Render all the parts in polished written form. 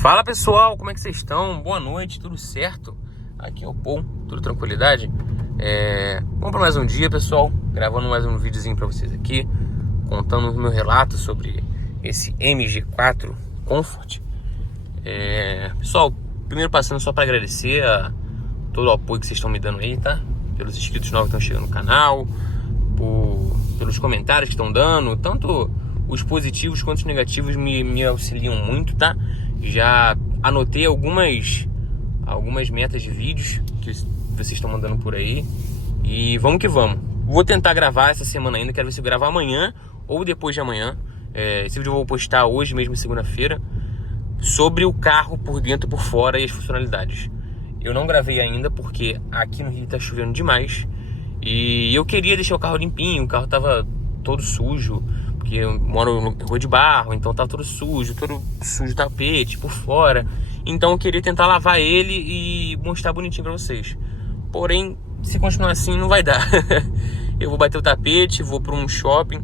Fala pessoal, como é que vocês estão? Boa noite, tudo certo? Aqui é o Paul, tudo tranquilidade? Vamos para mais um dia, pessoal, gravando mais um videozinho para vocês aqui, contando o meu relato sobre esse MG4 Comfort. Pessoal, primeiro passando só para agradecer a todo o apoio que vocês estão me dando aí, tá? Pelos inscritos novos que estão chegando no canal, pelos comentários que estão dando, tanto os positivos quanto os negativos me auxiliam muito, tá? Já anotei algumas metas de vídeos que vocês estão mandando por aí. E vamos que vamos. Vou tentar gravar essa semana ainda. Quero ver se eu gravo amanhã ou depois de amanhã. Esse vídeo eu vou postar hoje mesmo, segunda-feira, sobre o carro por dentro e por fora e as funcionalidades. Eu não gravei ainda porque aqui no Rio tá chovendo demais. E eu queria deixar o carro limpinho. O carro tava todo sujo, porque eu moro no rua de barro, então tá todo sujo de tapete por fora. Então eu queria tentar lavar ele e mostrar bonitinho pra vocês. Porém, se continuar assim, não vai dar. Eu vou bater o tapete, vou pra um shopping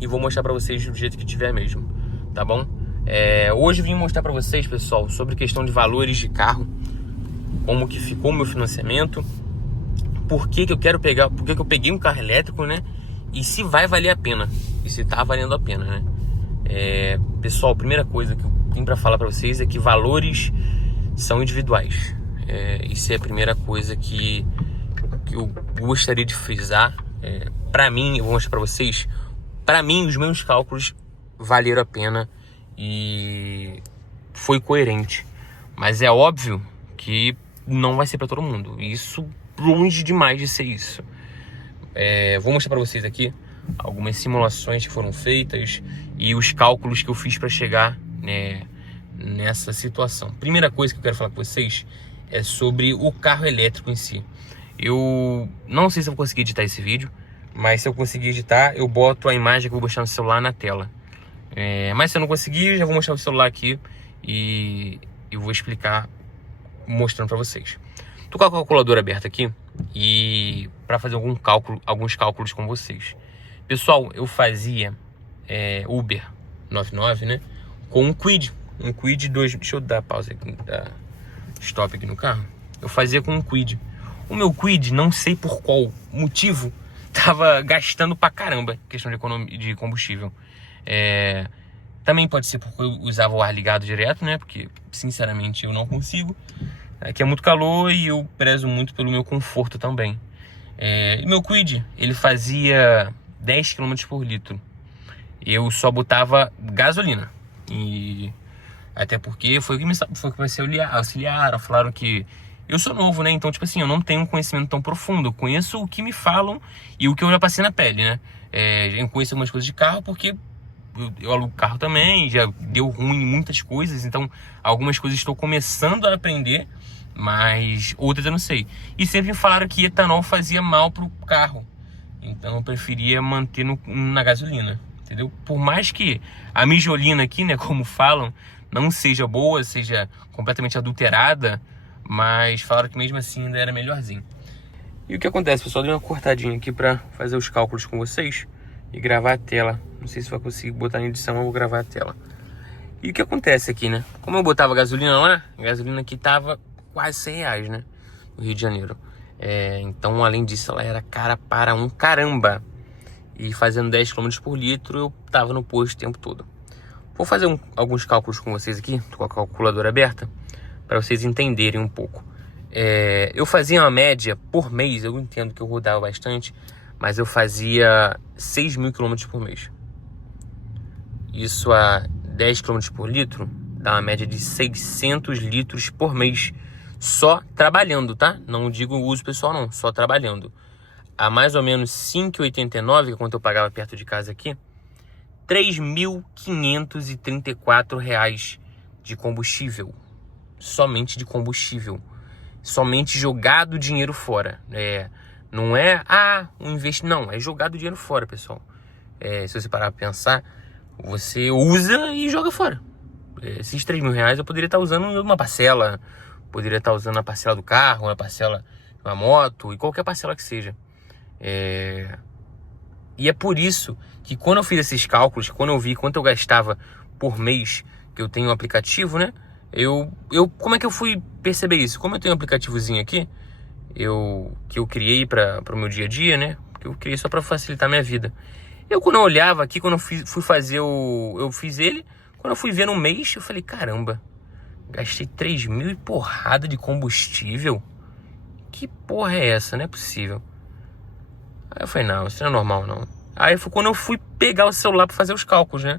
e vou mostrar pra vocês do jeito que tiver mesmo, tá bom? Hoje eu vim mostrar pra vocês, pessoal, sobre questão de valores de carro, como que ficou o meu financiamento, por que eu quero pegar, por que eu peguei um carro elétrico, né? E se vai valer a pena, e se tá valendo a pena, né? Pessoal, a primeira coisa que eu tenho pra falar pra vocês é que valores são individuais. Isso é a primeira coisa que eu gostaria de frisar. Pra mim, eu vou mostrar pra vocês, pra mim, os meus cálculos valeram a pena e foi coerente. Mas é óbvio que não vai ser pra todo mundo. Isso, longe demais de ser isso. Vou mostrar para vocês aqui algumas simulações que foram feitas e os cálculos que eu fiz para chegar, né, nessa situação. Primeira coisa que eu quero falar com vocês é sobre o carro elétrico em si. Eu não sei se eu vou conseguir editar esse vídeo, mas se eu conseguir editar, eu boto a imagem que eu vou mostrar no celular na tela. Mas se eu não conseguir, já vou mostrar o celular aqui e vou explicar, mostrando para vocês. Tô com a calculadora aberta aqui e para fazer alguns cálculos com vocês. Pessoal, eu fazia Uber 99, né? Com um Kwid 2. Deixa eu dar pausa aqui, dar stop aqui no carro. Eu fazia com um Kwid. O meu Kwid, não sei por qual motivo, tava gastando pra caramba questão de economia de combustível. Também pode ser porque eu usava o ar ligado direto, né? Porque, sinceramente, eu não consigo. Aqui é muito calor e eu prezo muito pelo meu conforto também. Meu Kwid, ele fazia 10 km por litro. Eu só botava gasolina. E até porque foi o que me auxiliaram. Falaram que eu sou novo, né? Então, tipo assim, eu não tenho um conhecimento tão profundo. Eu conheço o que me falam e o que eu já passei na pele, né? Eu conheço algumas coisas de carro porque eu alugo carro também. Já deu ruim em muitas coisas. Então, algumas coisas estou começando a aprender, mas outras eu não sei. E sempre me falaram que etanol fazia mal pro carro, então eu preferia manter na gasolina, entendeu? Por mais que a mijolina aqui, né, como falam, não seja boa, seja completamente adulterada, mas falaram que mesmo assim ainda era melhorzinho. E o que acontece, pessoal? Dei uma cortadinha aqui pra fazer os cálculos com vocês e gravar a tela. Não sei se vai conseguir botar na edição, eu vou gravar a tela. E o que acontece aqui, né? Como eu botava gasolina lá, a gasolina aqui tava quase R$100, né? No Rio de Janeiro. Então, além disso, ela era cara para um caramba. E fazendo 10 km por litro, eu tava no posto o tempo todo. Vou fazer alguns cálculos com vocês aqui, tô com a calculadora aberta, para vocês entenderem um pouco. Eu fazia uma média por mês, eu entendo que eu rodava bastante, mas eu fazia 6.000 km por mês. Isso a 10 km por litro dá uma média de 600 litros por mês. Só trabalhando, tá? Não digo uso pessoal não, só trabalhando. A mais ou menos 5,89, que é quanto eu pagava perto de casa aqui, R$3.534 de combustível. Somente de combustível. Somente jogado dinheiro fora. Não é um investimento, não, é jogado dinheiro fora, pessoal. Se você parar pra pensar, você usa e joga fora. Esses R$3.000 eu poderia estar usando em uma parcela, poderia estar usando a parcela do carro, a parcela de uma moto e qualquer parcela que seja. E é por isso que quando eu fiz esses cálculos, quando eu vi quanto eu gastava por mês, que eu tenho um aplicativo, né? Como é que eu fui perceber isso? Como eu tenho um aplicativozinho aqui, que eu criei para o meu dia a dia, né? Que eu criei só para facilitar a minha vida. Quando eu olhava aqui, quando eu fui fazer eu fiz ele, quando eu fui ver no mês, eu falei, caramba, gastei 3 mil e porrada de combustível? Que porra é essa? Não é possível. Aí eu falei, não, isso não é normal, não. Aí foi quando eu fui pegar o celular para fazer os cálculos, né?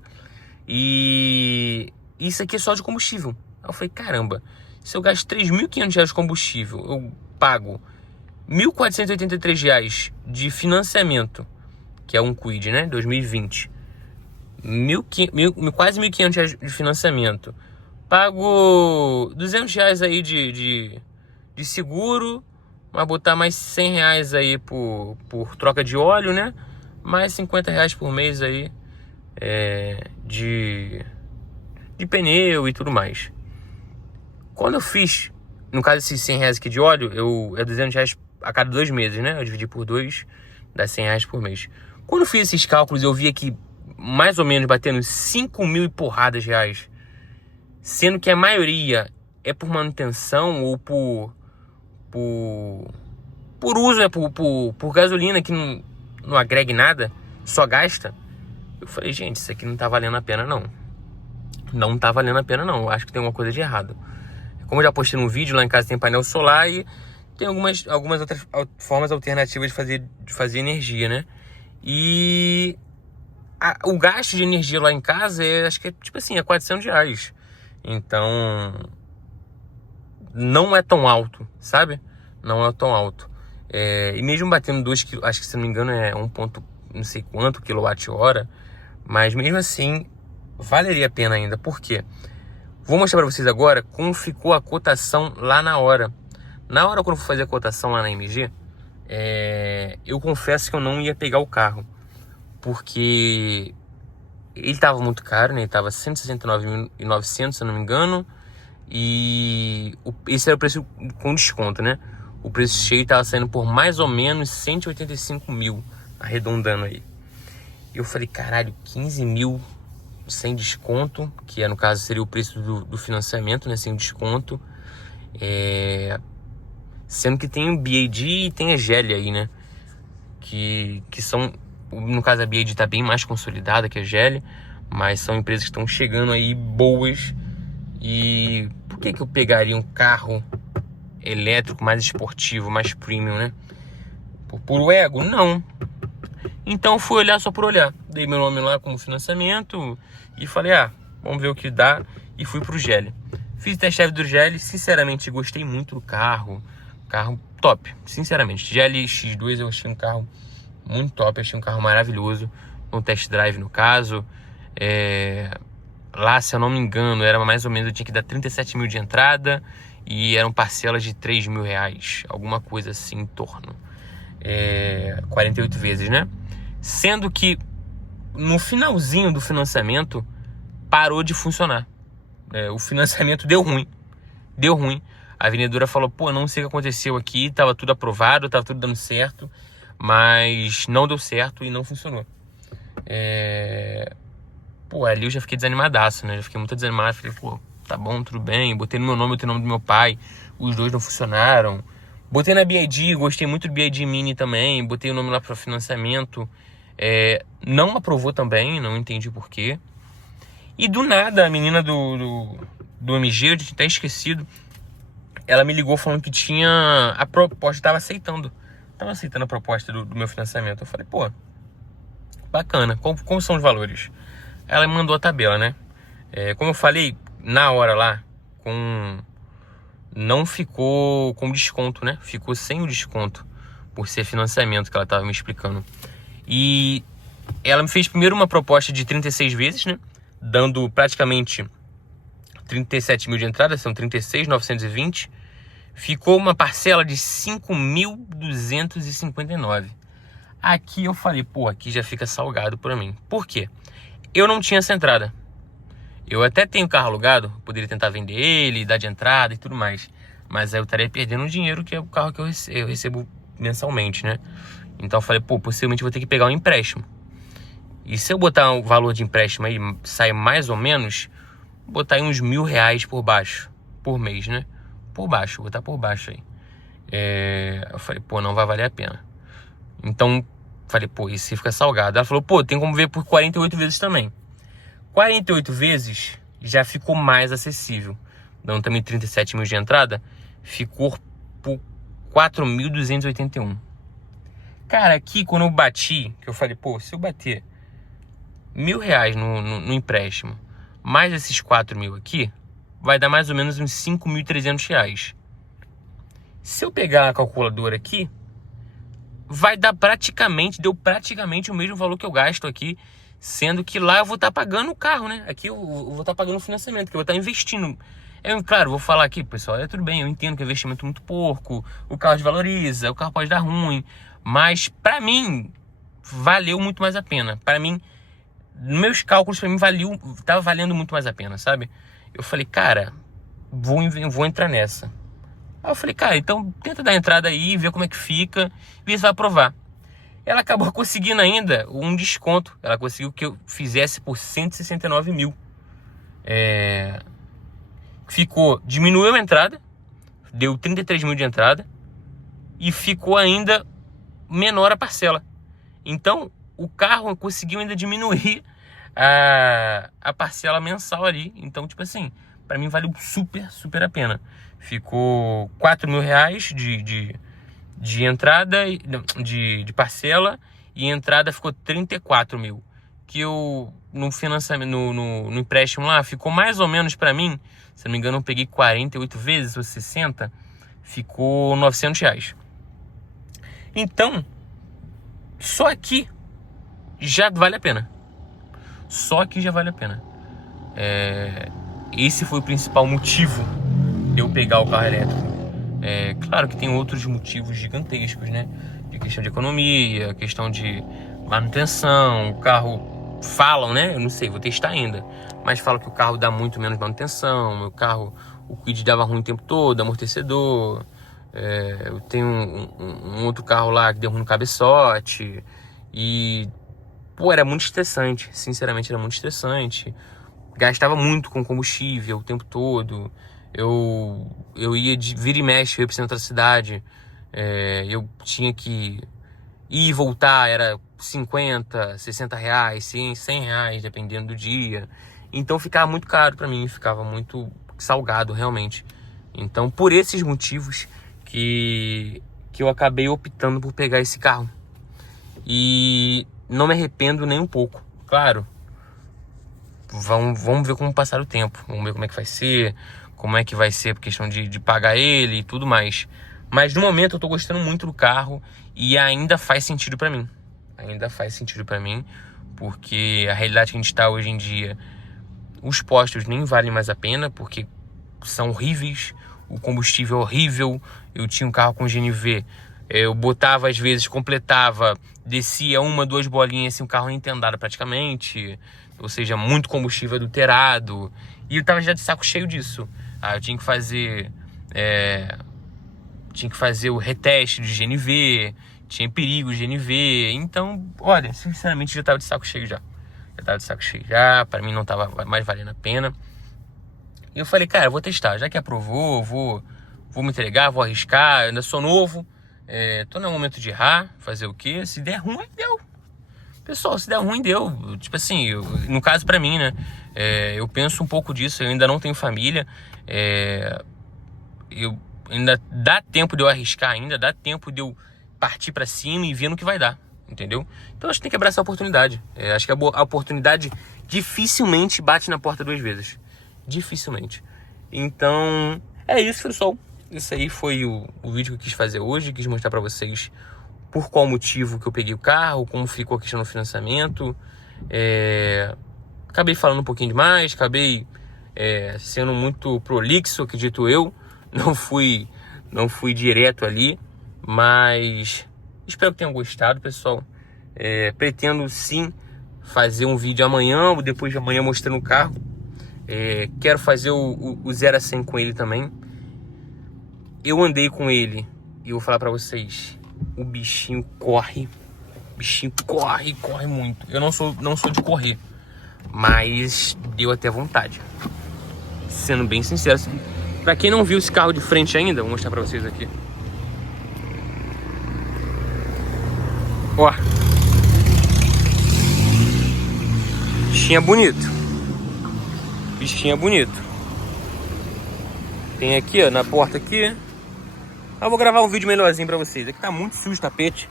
E isso aqui é só de combustível. Aí eu falei, caramba, se eu gasto R$3.500 de combustível, eu pago R$1.483 de financiamento, que é um Kwid, né? 2020. Quase R$1.500 de financiamento. Pago R$200 aí de seguro, mas botar mais R$100 aí por troca de óleo, né? Mais R$50 por mês aí de pneu e tudo mais. Quando eu fiz, no caso esses R$100 aqui de óleo, é R$200 a cada 2 meses, né? Eu dividi por 2, dá R$100 por mês. Quando eu fiz esses cálculos, eu vi aqui mais ou menos batendo 5 mil e porradas reais, sendo que a maioria é por manutenção ou por uso, né? Por gasolina que não agrega nada, só gasta. Eu falei, gente, isso aqui não tá valendo a pena, não. Não tá valendo a pena, não. Eu acho que tem alguma coisa de errado. Como eu já postei num vídeo, lá em casa tem painel solar e tem algumas outras formas alternativas de fazer energia, né? E o gasto de energia lá em casa acho que é tipo assim, é R$400. Então, não é tão alto, sabe? Não é tão alto. E mesmo batendo 2 kg, acho que se não me engano é 1 ponto, não sei quanto kWh, mas mesmo assim valeria a pena ainda. Por quê? Vou mostrar para vocês agora como ficou a cotação lá na hora. Na hora quando eu fui fazer a cotação lá na MG, eu confesso que eu não ia pegar o carro, porque ele estava muito caro, né? Ele estava 169.900, se eu não me engano. E esse era o preço com desconto, né? O preço cheio estava saindo por mais ou menos 185 mil, arredondando aí. E eu falei, caralho, 15 mil sem desconto, que no caso seria o preço do financiamento, né? Sem desconto. Sendo que tem o BYD e tem a Geely aí, né? Que são, no caso a BYD tá bem mais consolidada que a Geely, mas são empresas que estão chegando aí boas. E por que eu pegaria um carro elétrico mais esportivo, mais premium, né? Por puro ego? Não. Então fui olhar só por olhar. Dei meu nome lá como financiamento e falei, vamos ver o que dá. E fui pro Geely. Fiz test drive do Geely, sinceramente gostei muito do carro. Carro top, sinceramente. Geely X2 eu achei um carro muito top, achei um carro maravilhoso. Um test drive no caso. Lá, se eu não me engano, era mais ou menos, eu tinha que dar 37 mil de entrada e eram parcelas de 3 mil reais, alguma coisa assim em torno. 48 vezes, né? Sendo que no finalzinho do financiamento parou de funcionar. O financiamento deu ruim. A vendedora falou, pô, não sei o que aconteceu aqui, tava tudo aprovado, tava tudo dando certo, mas não deu certo e não funcionou. Pô, ali eu já fiquei desanimadaço, né? Já fiquei muito desanimado. Falei, pô, tá bom, tudo bem. Botei no meu nome, botei no nome do meu pai. Os dois não funcionaram. Botei na BYD, gostei muito do BYD Mini também. Botei o nome lá para financiamento. Não aprovou também, não entendi porquê. E do nada, a menina do MG, eu tinha até esquecido, ela me ligou falando que tinha a proposta, tava aceitando a proposta do meu financiamento. Eu falei, pô, bacana, como são os valores? Ela me mandou a tabela, né? Como eu falei, na hora lá, não ficou com desconto, né? Ficou sem o desconto, por ser financiamento que ela tava me explicando. E ela me fez primeiro uma proposta de 36 vezes, né? Dando praticamente 37 mil de entrada, são 36.920. Ficou uma parcela de 5.259. Aqui eu falei, pô, aqui já fica salgado pra mim. Por quê? Eu não tinha essa entrada. Eu até tenho carro alugado, poderia tentar vender ele, dar de entrada e tudo mais. Mas aí eu estaria perdendo o dinheiro, que é o carro que eu recebo mensalmente, né? Então eu falei, pô, possivelmente eu vou ter que pegar um empréstimo. E se eu botar o valor de empréstimo aí, sai mais ou menos, botar aí uns R$1.000 por baixo. por mês, né? Por baixo, vou botar por baixo aí. Eu falei, pô, não vai valer a pena. Então, falei, pô, isso fica salgado. Ela falou, pô, tem como ver por 48 vezes também. 48 vezes já ficou mais acessível. Dando também 37 mil de entrada, ficou por 4.281. Cara, aqui quando eu bati, que eu falei, pô, se eu bater R$1.000 no empréstimo, mais esses 4.000 aqui, vai dar mais ou menos uns R$5.300. Se eu pegar a calculadora aqui, vai dar deu praticamente o mesmo valor que eu gasto aqui, sendo que lá eu vou estar pagando o carro, né? Aqui eu vou estar pagando o financiamento, que eu vou estar investindo. Claro, vou falar aqui, pessoal, tudo bem, eu entendo que é investimento muito porco, o carro desvaloriza, o carro pode dar ruim, mas pra mim, valeu muito mais a pena. Pra mim, nos meus cálculos, pra mim, tava valendo muito mais a pena, sabe? Eu falei, cara, vou entrar nessa. Aí eu falei, cara, então tenta dar a entrada aí, ver como é que fica, ver se vai aprovar. Ela acabou conseguindo ainda um desconto. Ela conseguiu que eu fizesse por 169 mil. Diminuiu a entrada, deu 33 mil de entrada e ficou ainda menor a parcela. Então, o carro conseguiu ainda diminuir a parcela mensal ali. Então, tipo assim, pra mim valeu super, super a pena. Ficou R$4.000 de entrada, de parcela, e entrada ficou 34 mil. Que eu, no financiamento, no empréstimo lá, ficou mais ou menos pra mim, se não me engano, eu peguei 48 vezes ou 60, ficou R$900. Então, só aqui já vale a pena. Só aqui já vale a pena. Esse foi o principal motivo de eu pegar o carro elétrico. Claro que tem outros motivos gigantescos, né? De questão de economia, questão de manutenção. O carro, falam, né? Eu não sei, vou testar ainda, mas falam que o carro dá muito menos manutenção. Meu carro, o quid dava ruim o tempo todo, amortecedor. Eu tenho um outro carro lá que deu ruim no cabeçote. E, pô, era muito estressante. Sinceramente, era muito estressante. Gastava muito com combustível o tempo todo. Eu ia de vira e mexe, eu ia pra outra cidade. Eu tinha que ir e voltar, era 50, 60 reais, 100 reais, dependendo do dia. Então ficava muito caro pra mim, ficava muito salgado realmente. Então, por esses motivos que eu acabei optando por pegar esse carro. E não me arrependo nem um pouco. Claro, vamos ver como passar o tempo. Vamos ver como é que vai ser, como é que vai ser a questão de pagar ele e tudo mais. Mas no momento eu tô gostando muito do carro e ainda faz sentido pra mim. Ainda faz sentido pra mim, porque a realidade que a gente tá hoje em dia, os postos nem valem mais a pena, porque são horríveis, o combustível é horrível. Eu tinha um carro com GNV, eu botava às vezes, completava, descia 1, 2 bolinhas, assim, o carro nem tem andado praticamente, ou seja, muito combustível adulterado, e eu tava já de saco cheio disso. Eu tinha que fazer o reteste de GNV, tinha perigo de GNV, então, olha, sinceramente já tava de saco cheio já. Pra mim não tava mais valendo a pena. E eu falei, cara, eu vou testar, já que aprovou, vou me entregar, vou arriscar, eu ainda sou novo, tô no momento de errar, fazer o quê? Se der ruim, deu. Pessoal, se der ruim, deu. Tipo assim, no caso pra mim, né, eu penso um pouco disso, eu ainda não tenho família, eu ainda dá tempo de eu arriscar ainda, dá tempo de eu partir pra cima e ver no que vai dar, entendeu? Então acho que tem que abraçar a oportunidade. Acho que a oportunidade dificilmente bate na porta 2 vezes. Dificilmente. Então, é isso, pessoal. Esse aí foi o vídeo que eu quis fazer hoje. Quis mostrar pra vocês por qual motivo que eu peguei o carro, como ficou a questão do financiamento. Acabei falando um pouquinho demais, acabei sendo muito prolixo, acredito eu. Não fui direto ali, mas espero que tenham gostado, pessoal. Pretendo sim fazer um vídeo amanhã ou depois de amanhã mostrando o carro. Quero fazer o 0 a 100 com ele também. Eu andei com ele e eu vou falar pra vocês, o bichinho corre muito. Eu não sou de correr, mas deu até vontade. Sendo bem sincero, Pra quem não viu esse carro de frente ainda, vou mostrar pra vocês aqui. Ó. Bichinho é bonito. Bichinho é bonito. Tem aqui, ó, na porta aqui. Eu vou gravar um vídeo melhorzinho pra vocês. Aqui tá muito sujo o tapete.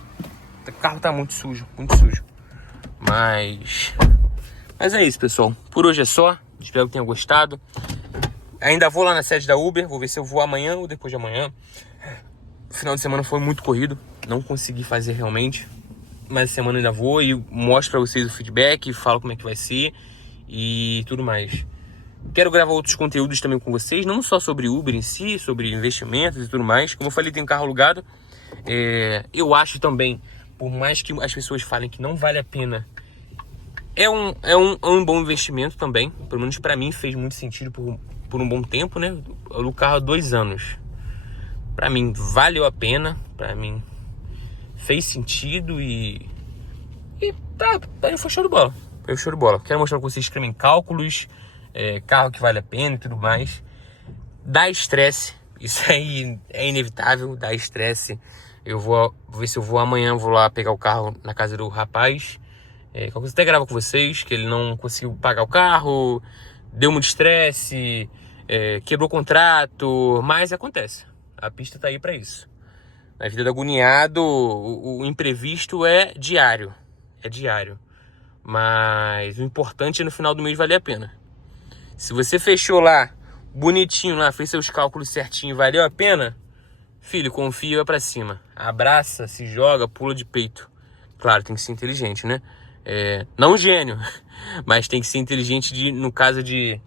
O carro tá muito sujo, muito sujo. Mas é isso, pessoal. Por hoje é só. Espero que tenham gostado. Ainda vou lá na sede da Uber. Vou ver se eu vou amanhã ou depois de amanhã. O final de semana foi muito corrido. Não consegui fazer realmente. Mas essa semana ainda vou e mostro pra vocês o feedback. Falo como é que vai ser e tudo mais. Quero gravar outros conteúdos também com vocês. Não só sobre Uber em si, sobre investimentos e tudo mais. Como eu falei, tem um carro alugado. Eu acho também, por mais que as pessoas falem que não vale a pena, é um bom investimento também. Pelo menos pra mim fez muito sentido por um bom tempo, né? Eu aluguei o carro há 2 anos. Pra mim valeu a pena. Pra mim fez sentido e foi show de bola. Foi show de bola. Quero mostrar pra vocês também cálculos, carro que vale a pena e tudo mais. Dá estresse. Isso aí é inevitável, dá estresse. Eu vou ver se eu vou amanhã, vou lá pegar o carro na casa do rapaz. Qualquer coisa até gravo com vocês, que ele não conseguiu pagar o carro, deu muito estresse, quebrou o contrato, mas acontece. A pista tá aí pra isso. Na vida do agoniado, o imprevisto é diário. É diário. Mas o importante é no final do mês valer a pena. Se você fechou lá, bonitinho lá, fez seus cálculos certinho, valeu a pena, filho, confia e vai pra cima. Abraça, se joga, pula de peito. Claro, tem que ser inteligente, né? Não gênio, mas tem que ser inteligente no caso de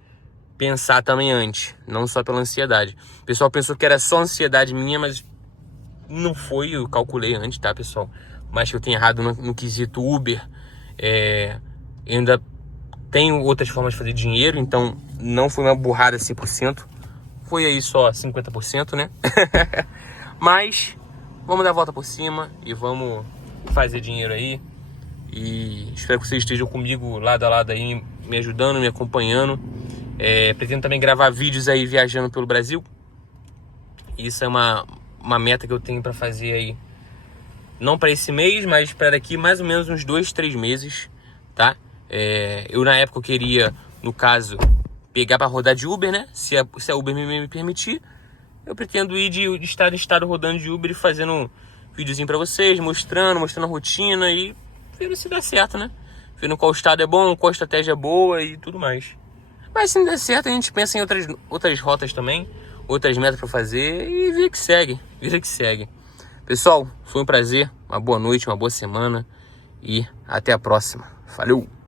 pensar também antes, não só pela ansiedade. O pessoal pensou que era só ansiedade minha, mas não foi, eu calculei antes, tá, pessoal? Mas que eu tenho errado no quesito Uber. Eu ainda tenho outras formas de fazer dinheiro, então não foi uma burrada 100%. Foi aí só 50%, né? Mas vamos dar a volta por cima e vamos fazer dinheiro aí. E espero que vocês estejam comigo lado a lado aí, me ajudando, me acompanhando. Pretendo também gravar vídeos aí viajando pelo Brasil. Isso é uma meta que eu tenho para fazer aí. Não para esse mês, mas para daqui mais ou menos uns 2, 3 meses, tá? Eu na época eu queria, no caso, pegar para rodar de Uber, né? Se a Uber me permitir, eu pretendo ir de estado em estado rodando de Uber e fazendo um videozinho para vocês, mostrando a rotina e vendo se dá certo, né? Vendo qual estado é bom, qual estratégia é boa e tudo mais. Mas se não der certo, a gente pensa em outras rotas também, outras metas para fazer e vida que segue. Pessoal, foi um prazer, uma boa noite, uma boa semana e até a próxima. Valeu!